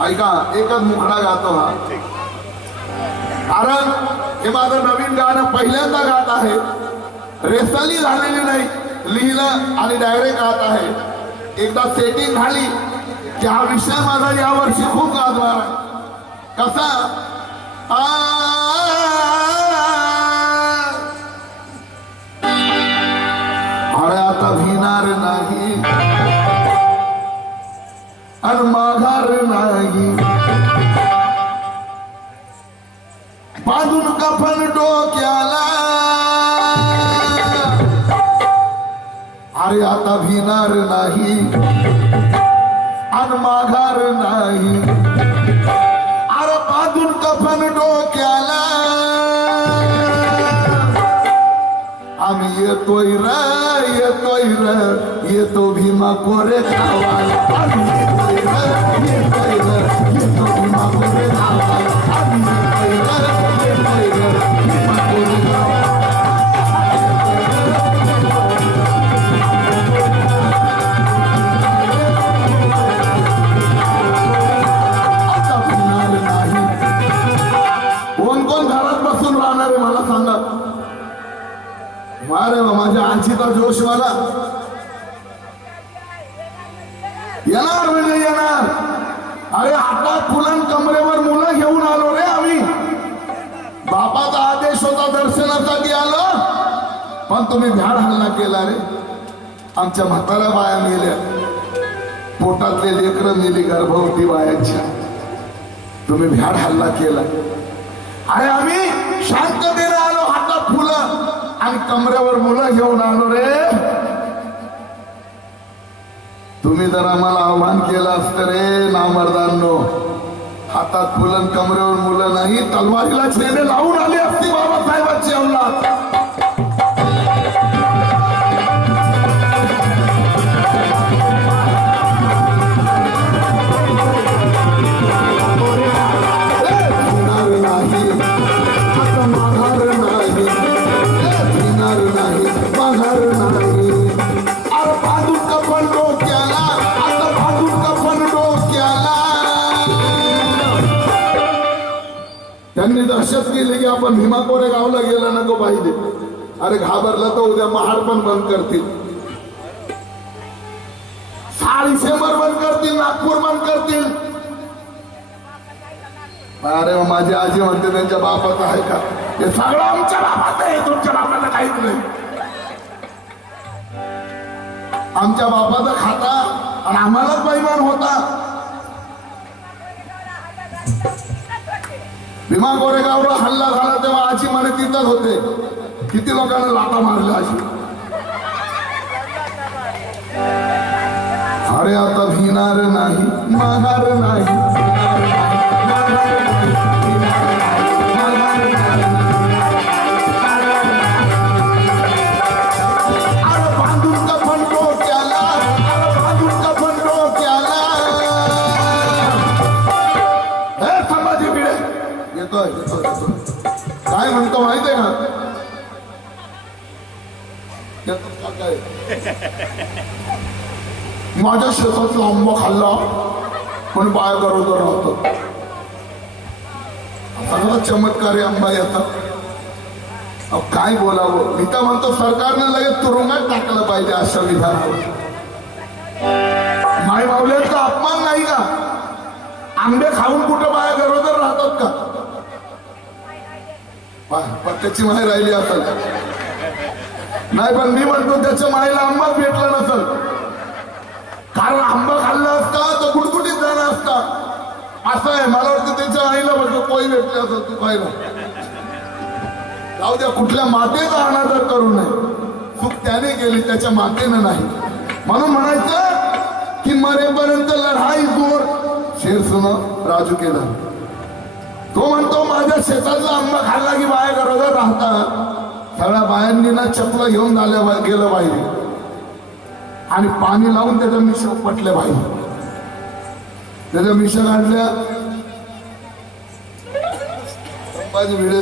ऐका एकच मुखडा गातो हा, कारण हे माझं नवीन गाणं पहिल्यांदा गात आहे, रेसली झालेली नाही, लिहिलं आणि डायरेक्ट गात आहे। एकदा सेटिंग झाली की हा विषय माझा यावर्षी खूप गाजणार आहे। कसा अरे आता भिणार नाही आणि माघार नाही, बांधून कफन डोक्याला, अरे आता भिणार नाही आणि माघार नाही, अरे बांधून कफन डोक्याला आम्ही येतोय र येतो भीमा कोरे गावाला, आम्ही येतोय र येतो भीमा कोरे गावाला, आम्ही येतोय र भीमा कोरे गावाला। आता भिणार नाही। कोण कोण घरात बसून राहणार आहे मला सांगा? अरे माझ्या आजीचा जोश मला येणार म्हणजे येणार। अरे हातात फुलन कमरेवर मुलं घेऊन आलो रे आम्ही, बापाचा आदेश होता दर्शनासाठी आलो, पण तुम्ही भ्याड हल्ला केला रे। आमच्या म्हाताऱ्या बाया मेल्या, पोटातले लेकरं मेली गर्भवती बायांच्या, तुम्ही भ्याड हल्ला केला। अरे आम्ही शांततेने आलो, हातात फुलं आणि कमरेवर मुलं घेऊन आलो रे। तुम्ही जर आम्हाला आव्हान केलं असतं रे नामर्दांनो, हातात फुलं कमरेवर मुलं नाही, तलवारीला छेडे लावून आली असती बाबासाहेबांची औलाद। त्यांनी दहशत केली की आपण भीमा कोरे गावला गेला नको पाहिजे। अरे घाबरला तर उद्या महाड पण बंद करतील, 6 डिसेंबर बंद करतील, नागपूर बंद करतील। अरे माझी आजी म्हणते त्यांच्या बापाचं आहे का? हे सगळं आमच्या बापाचं आहे, तुमच्या बापाचं काहीच नाही। आमच्या बापाचा खाता आणि आम्हालाच बैमान होता। भीमा कोरेगावला हल्ला झाला तेव्हा आजी म्हणे तिथंच होते, किती लोकांना लाथा मारल्या अशी। अरे आता भिणार नाही माघार नाही, अरे बांधून कफन डोक्याला, अरे बांधून कफन डोक्याला। हे संभाजी भिडे येतोय काय म्हणतो माहितीये का? काय माझ्या शेतातला आंबा खाल्ला पण बाया गरोदर राहतो, सगळा चमत्कारी आंबा येतात। अब काय बोलावं? मी तर म्हणतो सरकारने लगेच तुरुंगात टाकलं पाहिजे अशा विधानावर। माई माऊल्यांचा अपमान नाही का? आंबे खाऊन कुठं बाया गरोदर राहतात का? पण त्याची माय राहिली असेल नाही, पण मी म्हणतो त्याच्या माईला आंबाच भेटला नसेल, कारण आंबा खाल्ला असता तर गुटगुटीत झाला असता। असं आहे, मला वाटतं त्याच्या आईला म्हणतो पोळी भेटली असं तू खायला। जाऊ द्या, कुठल्या मातेचा अनादर करू नये, चूक त्याने केली त्याच्या मातेनं नाही। म्हणून म्हणायचं की मरेपर्यंत लढाई जोर शेर सुनो राजू केला। तो म्हणतो माझ्या शेतातला आंबा खाल्ला की बाया गरोदर राहतात। सगळ्या बायांनी ना चपला घेऊन गेलं पाहिजे आणि पाणी लावून त्याच्या मिशा पटल्या पाहिजे। त्याच्या मिशा काढल्या संभाजी भिडे